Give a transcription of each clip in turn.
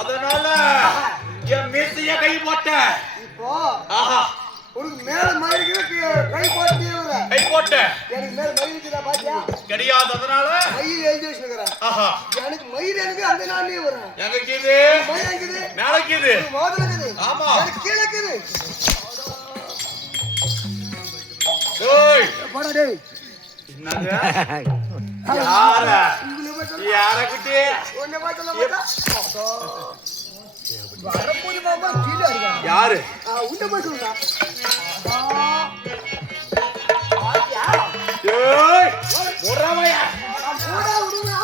அதனால என் மீசைய கை போட்ட இப்போ உனக்கு மேல மயிருக்கு கை போட்டு கை போட்ட எனக்கு மேல மயிருக்கு பாத்தியா கிடையாது அதனால மயிர் எழுதி வச்சிருக்கேன் எனக்கு மயிர் எனக்கு அந்த நாள்லயே வரும் எங்க இருக்குது மயிர் இருக்குது மேல இருக்குது மோதல இருக்குது ஆமா எனக்கு கீழ இருக்குது டேய் போடா டேய் என்னங்க யார குட்டி ஒண்ணே பாத்தல மாட்டா வரப்போது மாமா கீழ இருக்கா யாரு உன்ன போய் சொல்லுடா ஏய் போறாமையா போடா விடுடா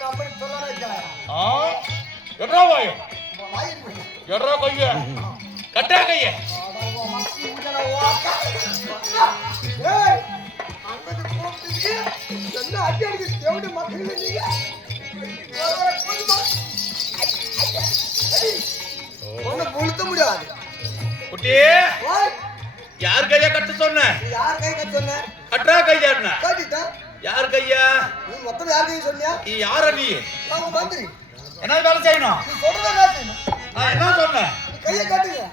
நம்ம சொல்லறா எட்ரா வாய் எட்ரா கைய கட்டா கைய ஏய் அங்க போறதுக்கு என்ன அடி அடி தேவடி மக்கள் நீங்க ஒண்ணு புளுத்த முடியாது குட்டி யார் கைய கட்ட சொன்ன யார் கை கட்ட சொன்ன கட்டா கையாடுனா கட்டிட்டா யார் கையா நீ மொத்தம் யார் கைய சொன்னியா நீ யார நீ நான் மந்திரி என்ன வேலை செய்யணும் நீ சொல்றத வேலை செய்யணும் நான் என்ன சொன்னேன் நீ கைய கட்டுங்க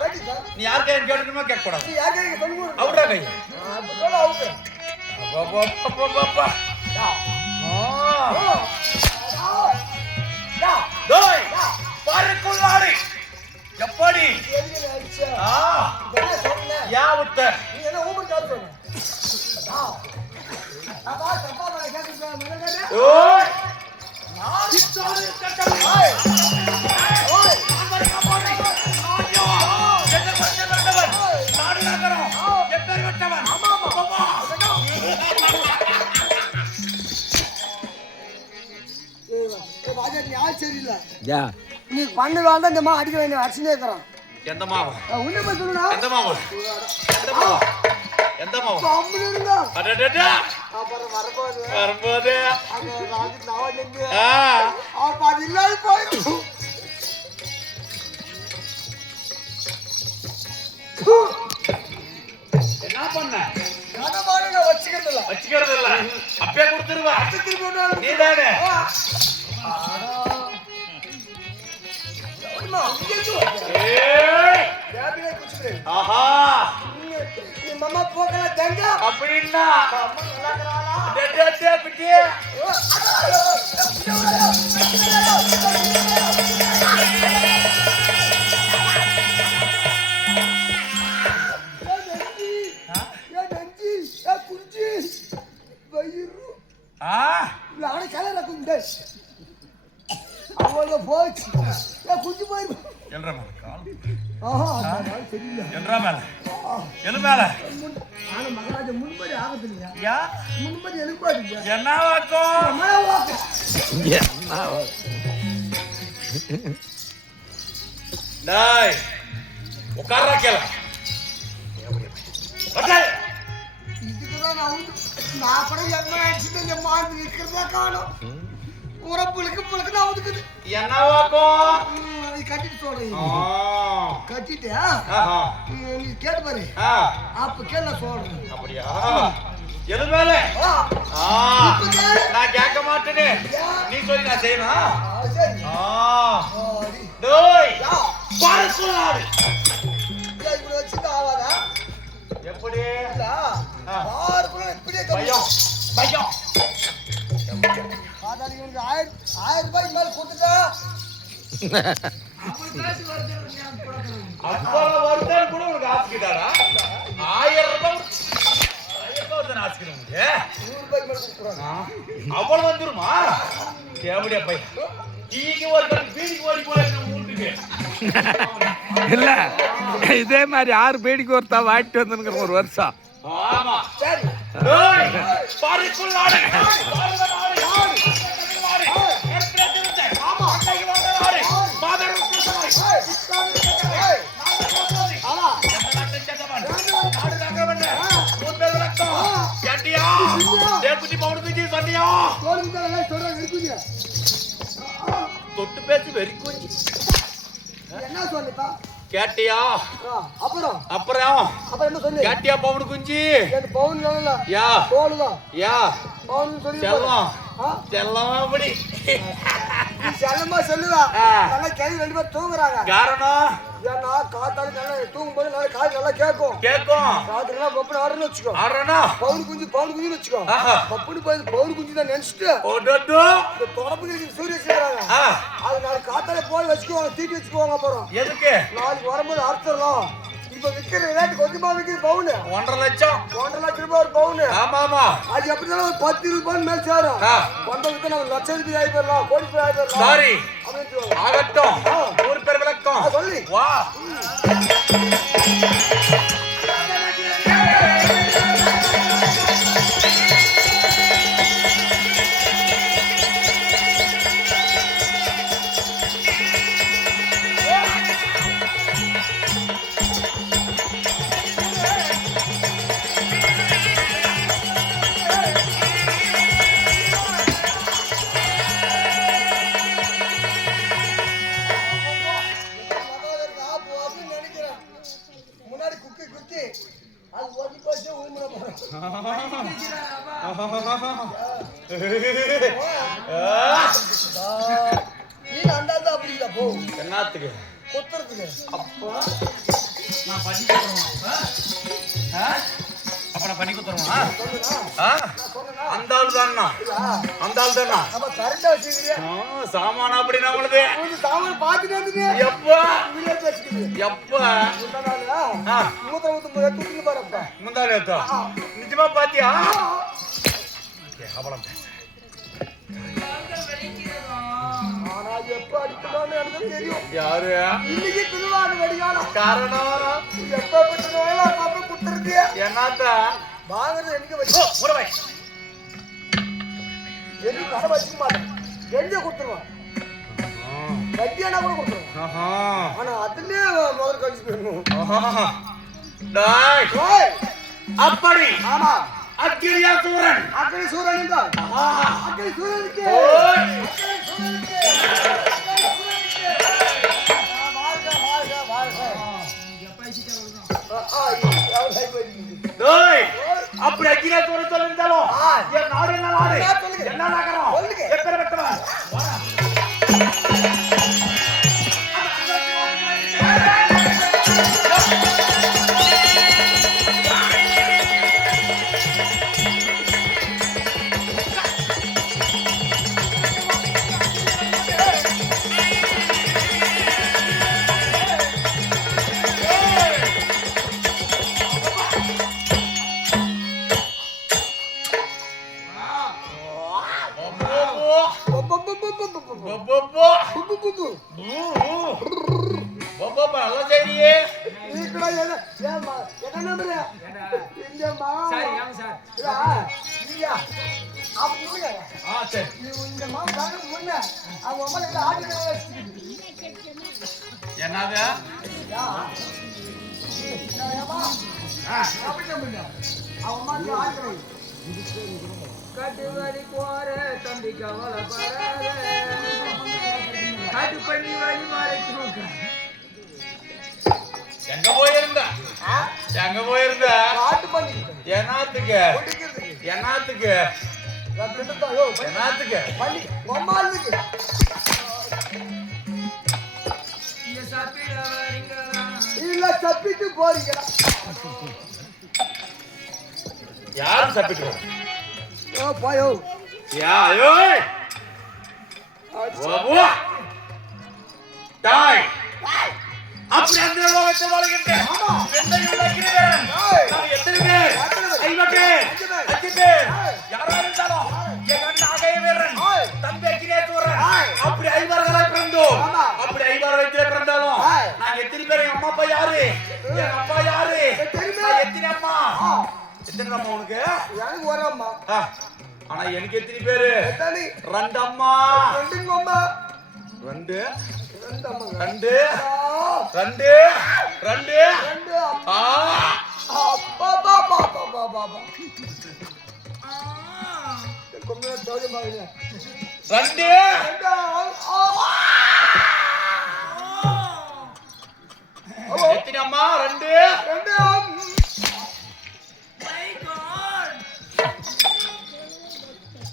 கட்டிட்டா நீ யார் கைய கேட்கணுமா கேட்க கூடாது நீ யார் கைய சொல்லுங்க அவரா கைய அப்ப சொல்ல அவங்க அப்பா டேய் பாருக்குள்ளாடி எப்படி என்ன சொன்ன யா உத்த நீ என்ன ஊமர் கால் சொன்ன அப்பா தப்பா நான் கேக்குறேன் மனகடே ஓய் நான் இத்தோடு கட்டல ஓய் நான் வரக்க போறேன் நாடியோ என்ன பண்ணவன் நாடு நகரம் எப்பேர் விட்டவன் ஆமா பாப்பா ஏய் வாஜா நீ ஆள் சரியில்லை யா நீ பண்ண வேண்டாம் இந்த மா அடிக்க வேண்டிய அர்ச்சனை இருக்கறான் எந்த மாவா உன்ன போய் சொல்லுடா எந்த மாவா எந்த மாவா எந்த மாவா கம்முனுங்க அடடடா அப்புறம் வரம்போது அது ராஜி நாவஞ்சு பதில்ல போய் என்ன பண்ண நான் பாருங்க வச்சிக்கிறது இல்ல அப்பே கொடுத்துருவா அப்பே திரும்ப நீதானே மம்மா போகல தங்க அப்படின்னா அவங்க போச்சு குஞ்சு போயிரு எல்ற மேல கால் சரியில்லை எல்ற மேல எலு மேல ஆனா மகாராஜா முன்படி ஆகதில்லையா யா முன்படி எலுபாடி என்ன வாக்கம் என்ன டேய் உட்கார்றா கேள ஓகே இதுக்குதான் நான் கூட என்ன ஆயிடுச்சு இந்த மாதிரி நிக்கிறதா காணோம் பூரா புளுக்கு நான் ஒதுக்குது என்ன வாக்கம் நீ கட்டிட்டு சொல்றீங்க கட்டிட்டியா நீ கேட்டு பாரு அப்ப கேள்வி சொல்றேன் அப்படியா எது மேல நான் கேட்க மாட்டேனே நீ சொல்லி நான் செய்யணும் டேய் பாருக்குள்ளாடி இப்படி வச்சுட்டு ஆவாதா எப்படி பாருக்குள்ள இப்படியே பயம் பயம் ஆதாரி 1000 ரூபாய் மேல கொடுத்துட்டா அவ்வளவு வருதான் கூட உனக்கு ஆசைக்குதாடா 1000 ரூபாய் வருதான் ஆசைக்குது அவ்வளவு வந்துருமா எப்படியா பையன் டீக்கு ஒரு பீடிக்கு ஓடி போய் மூட்டுக்கு இல்ல இதே மாதிரி 6 பீடிக்கு ஒருத்தா வாங்கிட்டு வந்துருங்க ஒரு வருஷம். ஆமா சரி பாரிக்குள் ஆடு தொட்டு பேச்சு வெறி கொஞ்சி என்ன சொல்லுப்பா கேட்டியா அப்புறம் அப்புறம் என்ன சொல்லு கேட்டியா பவுன் குஞ்சு பவுன் யா தோலுதான் யா பவுன் சொல்லி செல்லம் செல்லம் அப்படி நீ செல்லமா சொல்லுவா நல்லா கேள்வி 2 பேர் தூங்குறாங்க காரணம் ஏன்னா காத்தால நல்லா தூங்கும்போது நல்லா காது நல்லா கேட்கும் காத்துல பப்புனு ஆடுன்னு வச்சுக்கோ பவுன் குஞ்சு வச்சுக்கோ பப்புனு போய் பவுன் குஞ்சு தான் நினைச்சிட்டு இந்த தொடப்புக்கு சூரிய செய்யறாங்க அது நாளைக்கு காத்தால போய் வச்சுக்குவாங்க தீட்டி வச்சுக்குவாங்க அப்புறம் எதுக்கு நாளைக்கு வரும்போது அறுத்துடலாம் இப்ப விக்கிற ரேட் கொஞ்சமா விக்குது பவுன் 1.5 லட்சம் ரூபாய் ஒரு பவுன் ஆமா ஆமா அது எப்படினாலும் ஒரு 10-20 பவுன் மேல் சேரும் வந்ததுக்கு நம்ம லட்சத்துக்கு ஆகி போயிடலாம் கோடி ரூபாய் ஆகி போயிடலாம் சாரி ஆகட்டும் ஒரு பேர் விளக்கம் சொல்லி வா என்னத்துக்கு குத்துறதுக்கு அப்ப நான் பண்ணி குத்துறோமா அந்த ஆளு தானா சாமான அப்படி நம்மளுது சாமான் பாத்துட்டு எப்ப முந்தாலே நிஜமா பாத்தியா அவளம் எப்ப அடிக்கலாம்னு எனக்கு தெரியும் யாரு இன்னைக்கு திருவாடு வெடிகாலம் காரணம் எப்ப பட்டுனாலும் அப்ப குத்துறது என்னத்த வாங்குறது எனக்கு வச்சு எது கடை வச்சுக்க மாட்டேன் எங்க கொடுத்துருவான் வட்டியானா கூட கொடுத்துருவான் ஆனா அதுலயே முதல் கழிச்சு போயிடணும் அப்படி ஆமா அக்கிரியா சூரன் அக்கிரி சூரன் அக்கிரி சூரனுக்கு அப்படி அக்கிரியா சூரன் சொல்லிருந்தாலும் என் நாடு என்ன நாடு என்ன நகரம் எத்தனை வெட்டவன் என்னது கட்டுவரி போற தம்பி கவலைப்படாத கட்டு பண்ணி வழி மறைக்கும் எங்க போயிருந்த காட்டு பண்ணி என்னத்துக்கு பண்ணி அம்மாளுக்கு இல்ல சப்பிட்டு போறீங்களா யாரும் சப்பிட்டு பாயோ யாயோ பாபு டாய் வைத்து வாழ்கின்றேன். எந்தையுள்ள கிரிவலன். நாம் எத்தனை பேர்? 5 பேர். 5 பேர். யாரா இருந்தாலும் என் அண்ணன் அகயவீரன், தம்பி கிரேஸ்வரன், அப்படி 5 பிறந்தோம். அப்படி 5 பிறந்தாலும் நான் எத்தனை பேர்? எங்க அம்மா அப்பா யாரு? எங்க அப்பா யாரு? எத்தனை அம்மா? எத்தனை அம்மா உனக்கு? எனக்கு ஒரு அம்மா. ஆனா எனக்கு எத்தனை பேரு? 2 அம்மா. 2 அம்மா. 2 அம்மா. 2 2 2 அப்பா பாப்பா பாப்பா பாப்பா. கொஞ்சம் தோஜ பாருங்க. 2 எத்தனை அம்மா? 2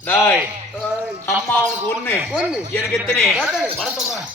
டேய் அம்மா உனக்கு 1 எனக்கு எத்தனை? வர சொல்றேன்.